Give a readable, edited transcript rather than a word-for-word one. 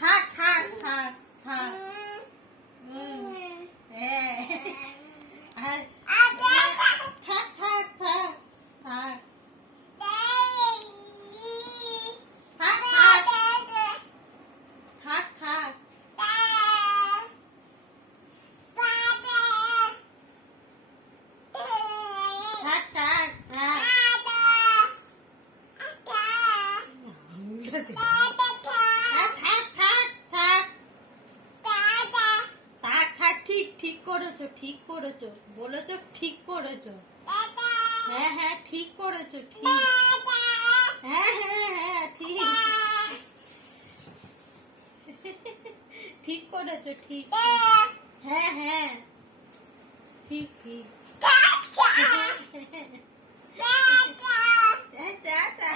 থাক থাক থাক থাক হ্যাঁ থাক থাক থাক থাক থাক থাক ঠিক করেছো ঠিক করেছো বলেছো ঠিক করেছো হ্যাঁ হ্যাঁ ঠিক করেছো ঠিক হ্যাঁ হ্যাঁ হ্যাঁ ঠিক ঠিক করেছো ঠিক হ্যাঁ হ্যাঁ ঠিক ঠিক টাটা